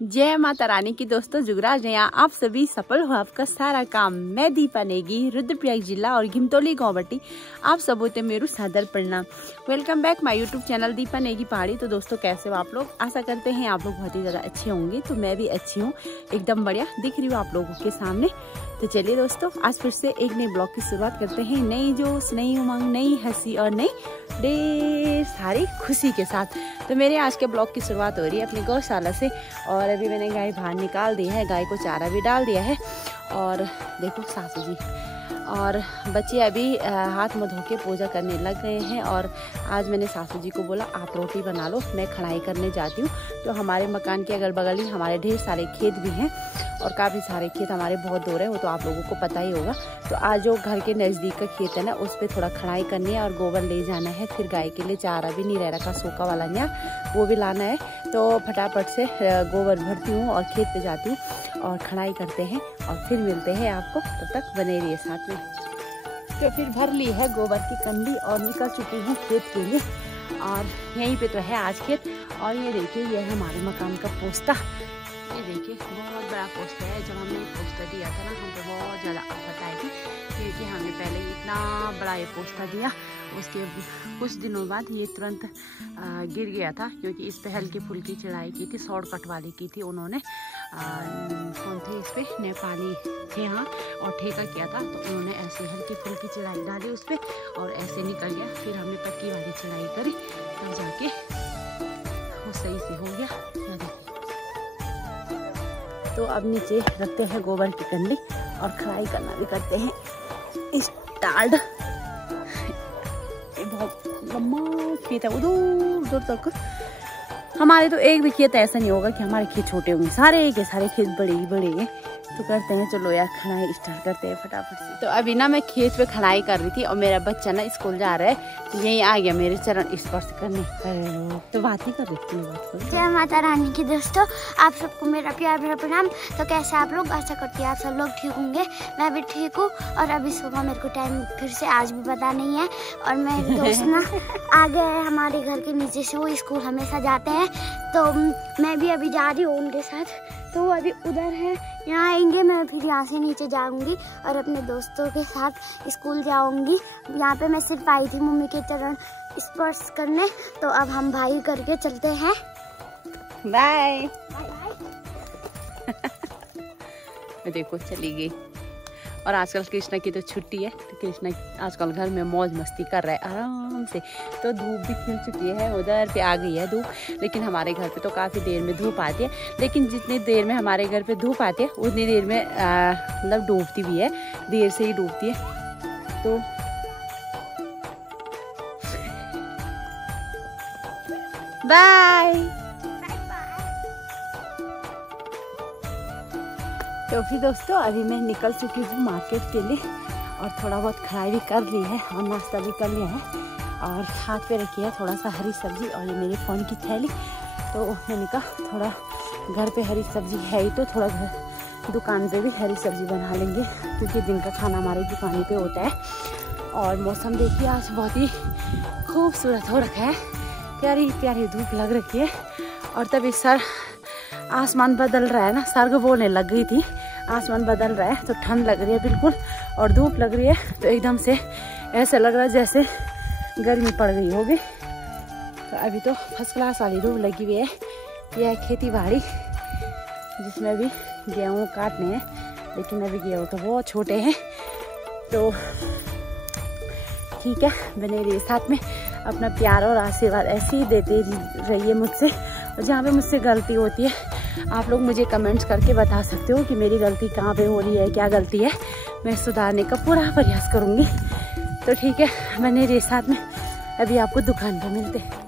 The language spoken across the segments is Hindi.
जय माता रानी की दोस्तों, जुगराज यहाँ आप सभी सफल हो आपका सारा काम। मैं दीपा नेगी, रुद्रप्रयाग जिला और घिमतौली गाँवबट्टी आप सब होते मेरू सादर प्रणाम। Welcome back my YouTube channel Deepa Negi पहाड़ी। तो दोस्तों कैसे हो आप लोग? आशा करते हैं आप लोग बहुत ही ज़्यादा अच्छे होंगे। तो मैं भी अच्छी हूँ, एकदम बढ़िया दिख रही हूँ आप लोगों के सामने। तो चलिए दोस्तों, आज फिर से एक नए ब्लॉग की शुरुआत करते हैं। नई जोश, नई उमंग, नई हंसी और नई ढेर सारी खुशी के साथ। तो मेरे आज के ब्लॉग की शुरुआत हो रही है अपनी गौशाला से। और अभी मैंने गाय बाहर निकाल दी है, गाय को चारा भी डाल दिया है। और देखो सासू जी और बच्चे अभी हाथ मुँह धो के पूजा करने लग गए हैं। और आज मैंने सासू जी को बोला आप रोटी बना लो, मैं खड़ाई करने जाती हूँ। तो हमारे मकान के अगल बगल ही हमारे ढेर सारे खेत भी हैं और काफ़ी सारे खेत हमारे बहुत दूर है, वो तो आप लोगों को पता ही होगा। तो आज जो घर के नज़दीक का खेत है ना, उस पर थोड़ा खड़ाई करनी है और गोबर ले जाना है। फिर गाय के लिए चारा भी नहीं रह रखा, सूखा वाला यहाँ वो भी लाना है। तो फटाफट से गोबर भरती हूँ और खेत पे जाती हूँ और खड़ाई करते हैं और फिर मिलते हैं आपको। तब तक बने रहिए साथ में। तो फिर भर ली है गोबर की कंडी और निकल चुकी हूँ खेत के लिए। और यहीं पे तो है आज खेत। और ये देखिए, ये है हमारे मकान का पोस्ता। ये देखिए बहुत बड़ा पोस्ता है। जब हमने पोस्ता दिया था ना, हमको बहुत ज़्यादा आफत आई थी क्योंकि हमने पहले इतना बड़ा ये पोस्ता दिया, उसके कुछ दिनों बाद ये तुरंत गिर गया था। क्योंकि इस पे हल्की फुल्की चढ़ाई की थी, शॉर्टकट वाली की थी उन्होंने। कौन थे इस पे, नेपाली थे यहाँ, और ठेका किया था। तो उन्होंने ऐसे हल्की फुल्की चढ़ाई डाली उस पर और ऐसे निकल गया। फिर हमने पक्की वाली चढ़ाई करी, तब जाके वो सही से हो गया। तो अब नीचे रखते हैं गोबर की कंडी और खड़ाई करना भी करते हैं स्टार्ट। बहुत लंबा खेत है, उधर तक। हमारे तो एक भी खेत ऐसा नहीं होगा कि हमारे खेत छोटे होंगे, सारे के सारे खेत बड़े ही बड़े हैं। तो करते हैं, चलो यार खड़ाई स्टार्ट करते हैं फटाफट से। तो अभी ना मैं खेत पे खड़ाई कर रही थी और मेरा बच्चा ना स्कूल जा रहा है, तो यही आ गया मेरे चरण स्पर्श करने। तो बात ही कर रही थी। जय माता रानी की दोस्तों, आप सबको मेरा प्यार भरा प्रणाम। तो कैसे आप लोग? आशा करती है आप सब लोग ठीक होंगे। मैं भी ठीक हूँ। और अभी सुबह मेरे को टाइम फिर से आज भी पता नहीं है। और मेरे दोस्त ना आ गए हैं हमारे घर के नीचे से, वो स्कूल हमेशा जाते हैं। तो मैं भी अभी जा रही हूँ उनके साथ। तो वो अभी उधर है, यहाँ आएंगे, मैं फिर यहाँ से नीचे जाऊंगी और अपने दोस्तों के साथ स्कूल जाऊंगी। यहाँ पे मैं सिर्फ आई थी मम्मी के चरण स्पर्श करने। तो अब हम भाई करके चलते हैं। बाय। देखो चली गई। और आजकल कृष्णा की तो छुट्टी है, तो कृष्णा आजकल घर में मौज मस्ती कर रहा है आराम से। तो धूप भी खिल चुकी है, उधर पे आ गई है धूप। लेकिन हमारे घर पे तो काफ़ी देर में धूप आती है। लेकिन जितनी देर में हमारे घर पे धूप आती है उतनी देर में मतलब डूबती भी है, देर से ही डूबती है। तो बाय। तो फिर दोस्तों, अभी मैं निकल चुकी हूँ मार्केट के लिए और थोड़ा बहुत खड़ाई भी कर ली है और नाश्ता भी कर लिया है। और हाथ पे रखी है थोड़ा सा हरी सब्जी और ये मेरे फ़ोन की थैली। तो मैंने कहा थोड़ा घर पे हरी सब्जी है ही, तो थोड़ा घर दुकान पे भी हरी सब्जी बना लेंगे क्योंकि दिन का खाना हमारी दुकान पे होता है। और मौसम देखिए आज बहुत ही खूबसूरत हो रखा है, प्यारी प्यारी धूप लग रखी है। और तभी सर आसमान बदल रहा है ना, सर्ग बोलने लग गई थी। आसमान बदल रहा है तो ठंड लग रही है बिल्कुल, और धूप लग रही है तो एकदम से ऐसा लग रहा है जैसे गर्मी पड़ गई होगी। तो अभी तो फर्स्ट क्लास वाली धूप लगी हुई है। यह है खेती बाड़ी जिसमें अभी गेहूँ काटने हैं, लेकिन अभी गेहूँ तो बहुत छोटे हैं। तो ठीक है, बने रहिए साथ में। अपना प्यार और आशीर्वाद ऐसे ही देते रहिए मुझसे। और जहाँ पे मुझसे गलती होती है आप लोग मुझे कमेंट्स करके बता सकते हो कि मेरी गलती कहाँ पे हो रही है, क्या गलती है। मैं सुधारने का पूरा प्रयास करूँगी। तो ठीक है, बने रहिए साथ में। अभी आपको दुकान पे मिलते हैं।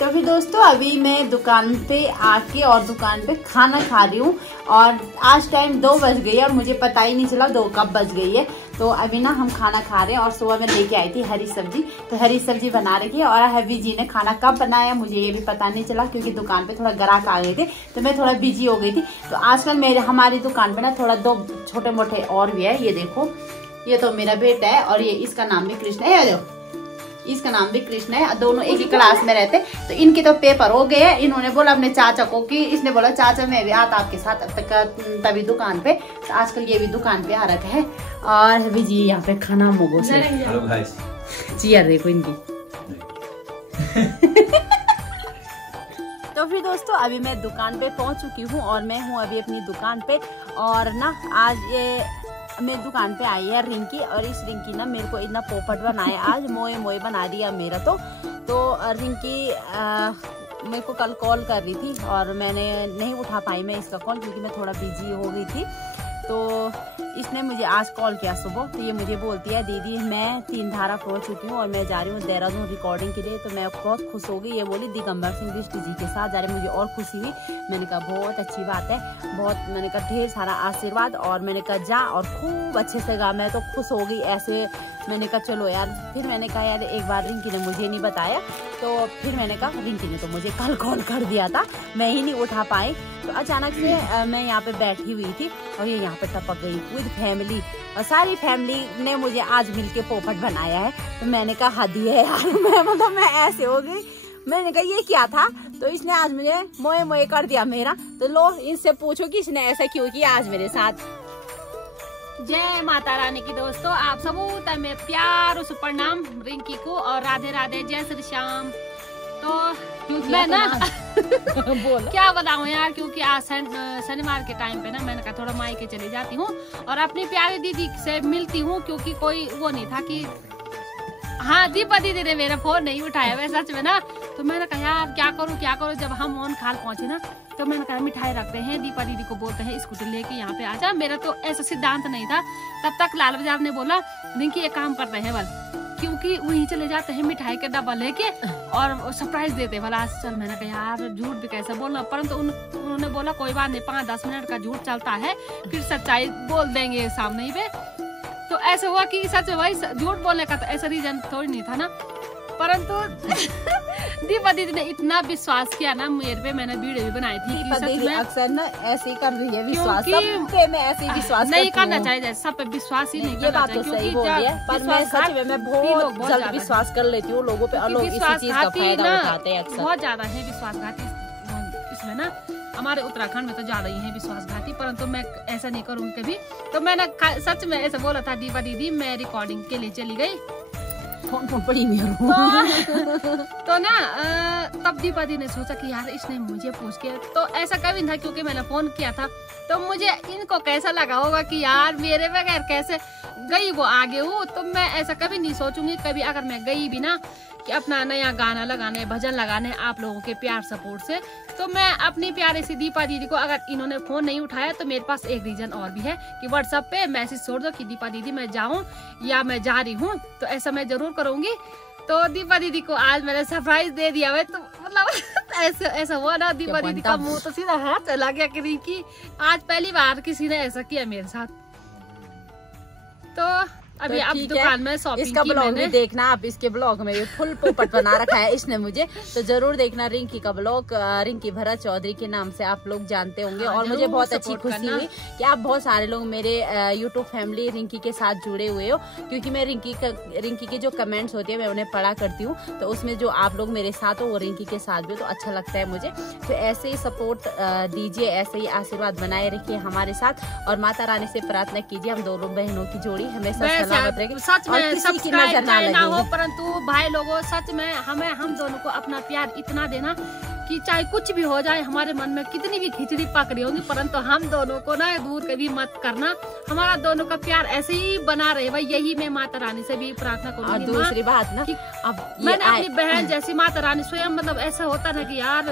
तो फिर दोस्तों, अभी मैं दुकान पे आके और दुकान पे खाना खा रही हूँ। और आज टाइम 2 बज गई है और मुझे पता ही नहीं चला 2 कब बज गई है। तो अभी ना हम खाना खा रहे हैं। और सुबह में लेके आई थी हरी सब्जी, तो हरी सब्जी बना रही थी। और हबी जी ने खाना कब बनाया मुझे ये भी पता नहीं चला क्योंकि दुकान पे थोड़ा ग्राहक आ गए थे, तो मैं थोड़ा बिजी हो गई थी। तो आजकल हमारी दुकान पे ना थोड़ा 2 छोटे मोटे और भी है। ये देखो, ये तो मेरा बेटा है और ये इसका नाम भी कृष्ण है। देखो इसका नाम भी कृष्ण है। दोनों एक ही क्लास में रहते। तो इनके तो पेपर हो गए हैं। इन्होंने बोला अपने चाचा को कि इसने बोला चाचा मैं भी आता आपके साथ अब तक तभी दुकान पे। तो आजकल ये भी दुकान पे आ रखा है। और अभी जी यहाँ पे खाना मोगो से जी यार देखो इनकी। तो फिर दोस्तों अभी मैं दुकान पे पहुंच चुकी हूँ और मैं हूँ अभी अपनी दुकान पे। और ना आज ये मेरी दुकान पे आई है रिंकी। और इस रिंकी ना मेरे को इतना पोपट बनाया आज, मोए मोए बना दिया मेरा। तो रिंकी मेरे को कल कॉल कर रही थी और मैंने नहीं उठा पाई मैं इसका कॉल क्योंकि मैं थोड़ा बिजी हो गई थी। तो इसने मुझे आज कॉल किया सुबह। तो ये मुझे बोलती है दीदी मैं 3 धारा पहुंच चुकी हूँ और मैं जा रही हूँ देहरादून रिकॉर्डिंग के लिए। तो मैं बहुत खुश हो गई। ये बोली दिगंबर सिंह बिष्ट जी के साथ जा रही। मुझे और खुशी हुई। मैंने कहा बहुत अच्छी बात है, बहुत मैंने कहा ढेर सारा आशीर्वाद। और मैंने कहा जा और खूब अच्छे से गा। मैं तो खुश हो गई ऐसे। मैंने कहा चलो यार। फिर मैंने कहा यार एक बार रिंकी ने मुझे नहीं बताया। तो फिर मैंने कहा रिंकी ने तो मुझे कल कॉल कर दिया था, मैं ही नहीं उठा पाई। तो अचानक से मैं यहाँ पे बैठी हुई थी और ये यहाँ पे टपक गई विद फैमिली। और सारी फैमिली ने मुझे आज मिलके पोपट बनाया है। तो मैंने कहा हद है यार। मैं ऐसे हो गई। मैंने कहा ये क्या था। तो इसने आज मुझे मोए मोए कर दिया मेरा। तो लो इनसे पूछो कि इसने ऐसा क्यों किया आज मेरे साथ। जय माता रानी की दोस्तों, आप सबूत में प्यार से प्रणाम रिंकी को और राधे राधे जय श्री श्याम। तो मैं ना बोल क्या बताऊं यार, क्योंकि आज शनिवार के टाइम पे ना मैंने कहा थोड़ा मायके चली जाती हूँ और अपनी प्यारी दीदी से मिलती हूँ। क्योंकि कोई वो नहीं था कि हाँ दीपा दीदी ने मेरा फोन नहीं उठाया वैसे सच में ना। तो मैंने कहा यार क्या करूँ। जब हम मोहन खाल पहुंचे ना तो मैंने कहा मिठाई रखते हैं, दीपा दीदी को बोलते हैं स्कूटर लेके यहाँ पे आ जा। मेरा तो ऐसा सिद्धांत नहीं था। तब तक लाल बाजार ने बोला रिंकी एक काम करते हैं बल, क्योंकि वहीं चले जाते हैं मिठाई के डब्बा लेके और सरप्राइज देते हैं वाला। चल मैंने कहा यार झूठ भी कैसे बोलना, परंतु उन्होंने बोला कोई बात नहीं 5-10 मिनट का झूठ चलता है, फिर सच्चाई बोल देंगे सामने ही पे। तो ऐसा हुआ कि सच भाई झूठ बोलने का तो ऐसा रीजन थोड़ी नहीं था ना। परंतु दीपा दीदी ने इतना विश्वास किया ना मेरे पे। मैंने वीडियो भी बनाई थी कि सच में अक्सर ना ऐसे ही कर रही है विश्वास। सब पे मैं ऐसे ही विश्वास नहीं करना चाहिए, सब पे विश्वास ही नहीं करना चाहिए। सही बोल रही है, पर मैं सच में मैं बहुत जल्द विश्वास कर लेती हूँ लोगों पे और लोग इसी चीज का फायदा उठाते हैं अक्सर। बहुत ज्यादा है विश्वासघाती इसमें ना। हमारे उत्तराखंड में तो ज्यादा ही है विश्वासघाती, परंतु मैं ऐसा नहीं करूँगी कभी। तो मैंने सच में ऐसा बोला था दीपा दीदी मैं रिकॉर्डिंग के लिए चली गई। फोन पड़ी तो ना तब दीपा दी ने सोचा कि यार इसने मुझे पूछ के। तो ऐसा कभी था क्योंकि मैंने फोन किया था। तो मुझे इनको कैसा लगा होगा कि यार मेरे बगैर कैसे गई वो आगे हूँ। तो मैं ऐसा कभी नहीं सोचूंगी कभी अगर मैं गई भी ना कि अपना नया गाना लगाने भजन लगाने आप लोगों के प्यार सपोर्ट से। तो मैं अपनी प्यारे सी दीपा दीदी को अगर इन्होंने फोन नहीं उठाया तो मेरे पास एक रीजन और भी है कि व्हाट्सएप पे मैसेज छोड़ दो कि दीपा दीदी मैं जाऊं या मैं जा रही हूं। तो ऐसा मैं जरूर करूंगी। तो दीपा दीदी को आज मैंने सरप्राइज दे दिया है। तो मतलब ऐसा हुआ ना दीपा दीदी का मुंह तो सीधा हाथ चला गया कि आज पहली बार किसी ने ऐसा किया मेरे साथ। तो अभी तो अब दुकान में शॉपिंग इसका ब्लॉग भी देखना आप। इसके ब्लॉग में ये फुल पोपट बना रखा है इसने मुझे। तो जरूर देखना रिंकी का ब्लॉग। रिंकी भरत चौधरी के नाम से आप लोग जानते होंगे। और मुझे बहुत अच्छी खुशी हुई कि आप बहुत सारे लोग मेरे यूट्यूब फैमिली रिंकी के साथ जुड़े हुए हो। क्योंकि मैं रिंकी के जो कमेंट्स होते हैं मैं उन्हें पढ़ा करती हूँ। तो उसमें जो आप लोग मेरे साथ हो वो रिंकी के साथ भी, तो अच्छा लगता है मुझे। तो ऐसे ही सपोर्ट दीजिए, ऐसे ही आशीर्वाद बनाए रखिए हमारे साथ। और माता रानी से प्रार्थना कीजिए हम दोनों बहनों की जोड़ी हमेशा सच में सब्सक्राइब ना हो, परंतु भाई लोगों सच में हम दोनों को अपना प्यार इतना देना कि चाहे कुछ भी हो जाए, हमारे मन में कितनी भी खिचड़ी पक रही होगी, परंतु हम दोनों को ना दूर कभी मत करना। हमारा दोनों का प्यार ऐसे ही बना रहे भाई, यही मैं माता रानी से भी प्रार्थना करूंगी। दूसरी बात ना कि अब मैंने अपनी बहन जैसी माता रानी स्वयं, मतलब ऐसा होता ना कि यार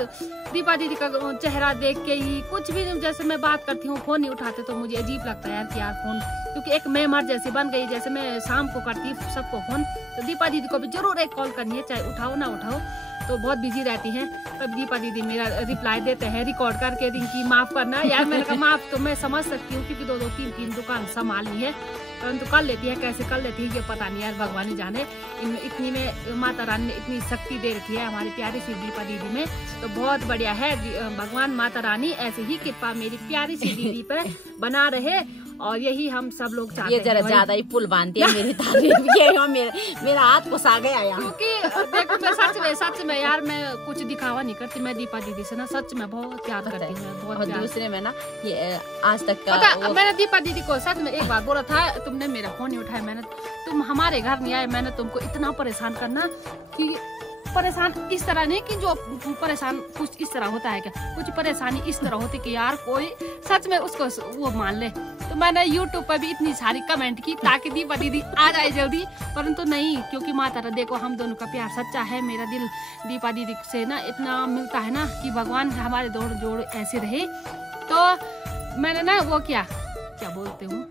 दीपा दीदी का चेहरा देख के ही कुछ भी, जैसे मैं बात करती हूँ फोन नहीं उठाते तो मुझे अजीब लगता है यार कि यार फोन, क्योंकि एक मैं मर जैसी बन गई। जैसे मैं शाम को करती सबको फोन, तो दीपा दीदी को भी जरूर एक कॉल करनी है, चाहे उठाओ ना उठाओ, तो बहुत बिजी रहती हैं। तब दीपा दीदी मेरा रिप्लाई देते हैं रिकॉर्ड करके, रिंकी माफ करना यार। मैंने कहा माफ तो मैं समझ सकती हूँ क्योंकि 2-2, 3-3 दुकान संभालनी है, परंतु कर लेती है, कैसे कर लेती है ये पता नहीं यार, भगवान ही जाने। इनमें इतनी में माता रानी ने इतनी शक्ति दे रखी है हमारी प्यारी सी दीपा दीदी में, तो बहुत बढ़िया है। भगवान माता रानी ऐसे ही कृपा मेरी प्यारी सी दीदी पर बना रहे और यही हम सब लोग चाहते ये हैं। जरा ज्यादा ही पुल बांधती है मेरी तारीफ। ये मेरा हाथ घुसा गया यहाँ। क्योंकि देखो मैं सच में यार मैं कुछ दिखावा नहीं करती। मैं दीपा दीदी से ना सच में बहुत प्यार करती हूँ, बहुत और प्यार। दूसरे में ना ये आज तक का पता मैंने दीपा दीदी को सच में एक बार बोला था, तुमने मेरा फोन नहीं उठाया, मैंने तुम हमारे घर नहीं आए, मैंने तुमको इतना परेशान करना कि परेशान इस तरह नहीं कि जो परेशान कुछ इस तरह होता है क्या, कुछ परेशानी इस तरह होती कि यार कोई सच में उसको वो मान ले। तो मैंने YouTube पर भी इतनी सारी कमेंट की ताकि दीपा दीदी आ जाए जल्दी, परंतु नहीं, क्योंकि माता रा देखो हम दोनों का प्यार सच्चा है। मेरा दिल दीपा दीदी से ना इतना मिलता है ना कि भगवान हमारे दौड़ जोड़ ऐसे रहे। तो मैंने ना वो क्या बोलते हूँ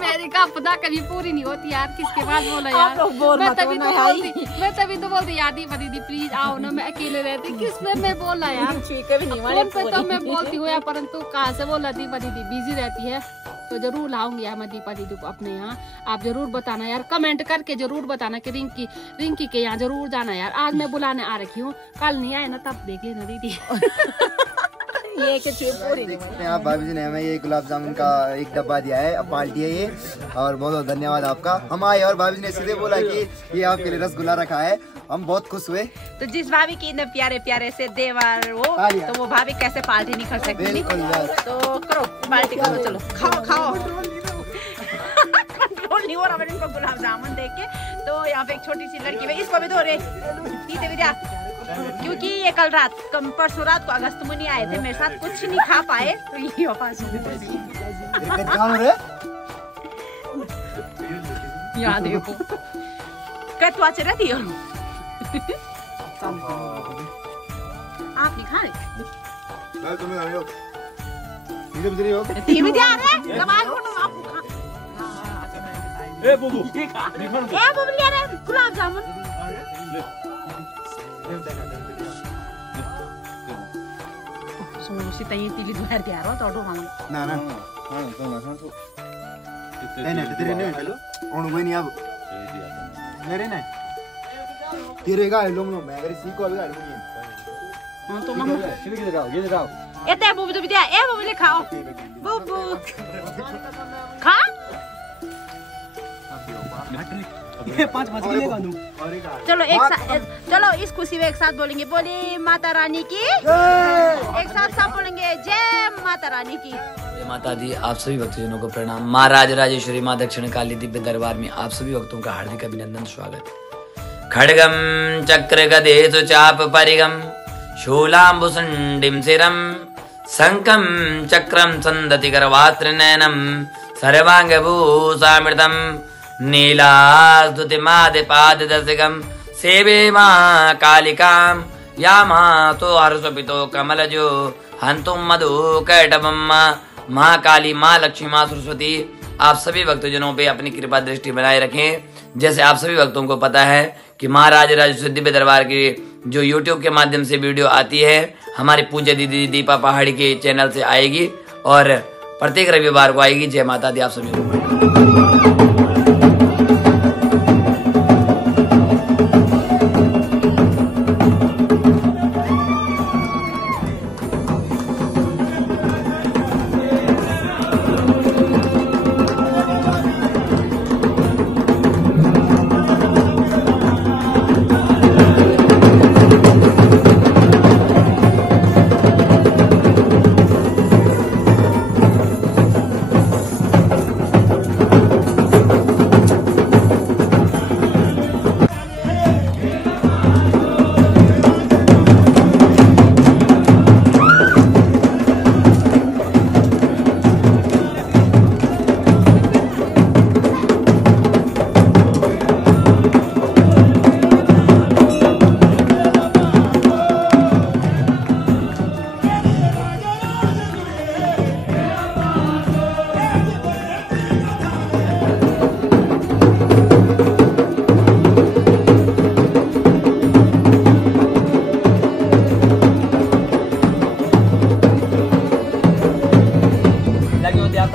मेरी का पता कभी पूरी नहीं होती यार, किसके बाद बोला यार। मैं तभी तो बोलती यार दीपा दीदी प्लीज आओ ना, मैं अकेले रहती किस में मैं बोला यार फोन पे तो मैं बोलती हूँ यार, परंतु कहाँ से बोला दीपा दीदी बिजी रहती है। तो जरूर लाऊंगी यार मैं दीपा दीदी को अपने यहाँ। आप जरूर बताना यार, कमेंट करके जरूर बताना कि रिंकी के यहाँ जरूर जाना यार। आज मैं बुलाने आ रखी हूँ, कल नहीं आए ना तब देख लेना दीदी। ये देख सकते हैं आप, भाभी जी ने हमें ये गुलाब जामुन का एक डब्बा दिया है, अब पार्टी है ये, और बहुत बहुत धन्यवाद आपका। हम आए और भाभी जी ने सीधे बोला कि ये आपके लिए रसगुल्ला रखा है, हम बहुत खुश हुए। तो जिस भाभी की इतने प्यारे प्यारे से देवर हो, तो वो भाभी कैसे पार्टी नहीं कर सकती। तो करो पार्टी करो, चलो खाओ। कंट्रोल नहीं हो रहा मेरे को गुलाब जामुन देख के। तो यहाँ पे एक छोटी सी लड़की है, इसको भी दो रे विद्या, क्योंकि ये कल रात परसों रात को अगस्त मुनि आए थे, मेरे साथ कुछ नहीं खा पाए, तो ये वापस याद देखो कतवा से रहती हो। आप नहीं खा रहे गुलाब जामुन उसी तई तिली दुहर तैयार हो तो ना नहीं अब मेरे ना तेरे का लोग मैं अगर सीखो अभी हां तो मम्मा ये दिखाओ एते बुबू तो बिटिया ए बुबू ले खाओ बुबू खा ये 5 किलो का दूं। चलो एक साथ, चलो इस खुशी में एक साथ बोलेंगे, बोले माता रानी की एक साथ सब बोलेंगे जय माता रानी की। जय माता दी। आप सभी भक्तजनों को प्रणाम। माँ राजराजेश्वरी माँ दक्षिण काली दिव्य दरबार में आप सभी भक्तों का हार्दिक अभिनंदन स्वागत। खड्गम चक्र गदेषु चाप परिगम शूलाम्बुसुंडिम शिरम शंखम चक्रम संदति करवात्र नयनम सर्वांग भूषामृतम नीलास्तुतिमादिपाद दशकम सेवे माँ कालिकाम या माँ तो हर्षपितो कमलजो हंतुम मधु कैटवम माँ काली, माँ लक्ष्मी, माँ सरस्वती आप सभी भक्तजनों पे अपनी कृपा दृष्टि बनाए रखें। जैसे आप सभी भक्तों को पता है कि महाराज राजेश्वरी दिव्य दरबार की जो YouTube के माध्यम से वीडियो आती है, हमारी पूज्य दीदी दीपा पहाड़ी के चैनल से आएगी और प्रत्येक रविवार को आएगी। जय माता दी आप सभी को।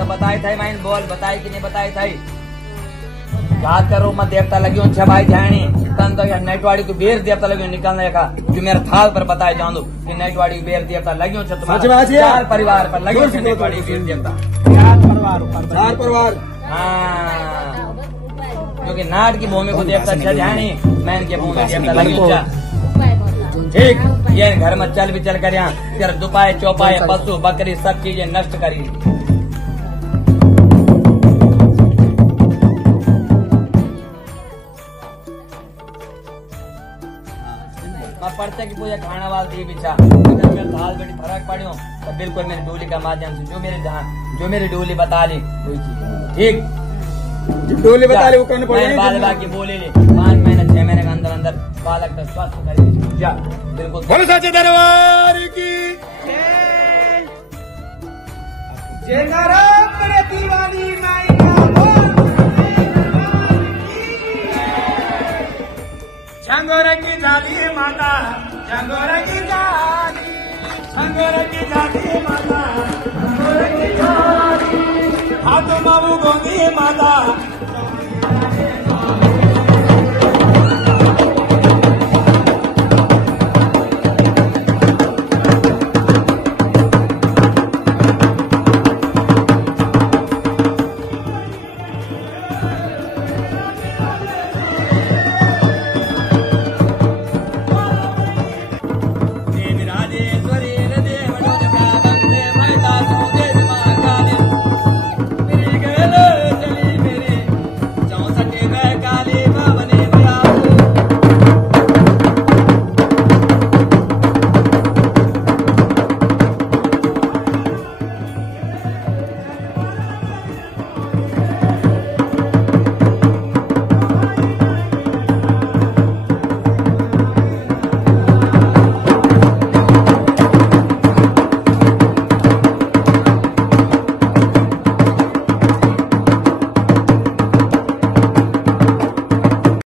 बताई थी, मैंने बोल बताई कि नहीं बताई थी। घात करो मत देवता लगियो छबाई जानी तन तो या नेटवाड़ी तू बेर देवता लगियो निकलने का जो मेरे थाल पर बताए जाऊं कि नेटवाड़ी बेर देवता लगियो छ तुम्हारा चार परिवार पर लगियो छ नेटवाड़ी बेर देवता चार परिवार। हाँ क्योंकि नाट की भूमि को देवता छ जानी मैन के भूमि देवता लगियो छ ठीक। ये घर में चल भी चल कर यहाँ फिर दुपाए चौपाए पशु बकरी सब चीजें नष्ट करी। पड़ते की पूजा खाना वाल दी बिछा अगर मेरे थाल बेटी फर्क पड़ियो तो बिल्कुल मेरी डोली का माध्यम से जो मेरी डोली बता ली वही चीज ठीक। डोली बता ली वो करने पड़ेगा बाल बाकी बोले ले 5 महीने 6 महीने के अंदर अंदर बालक का स्वस्थ कर जा बिल्कुल। बोलो सच्चे दरबार की जयकारा करे दीवानी माई का झंगोर की जाली माता झंगोर की जाली झंगोर की जाली माता झंगोर की जाली हाथ बाबू गोंगी माता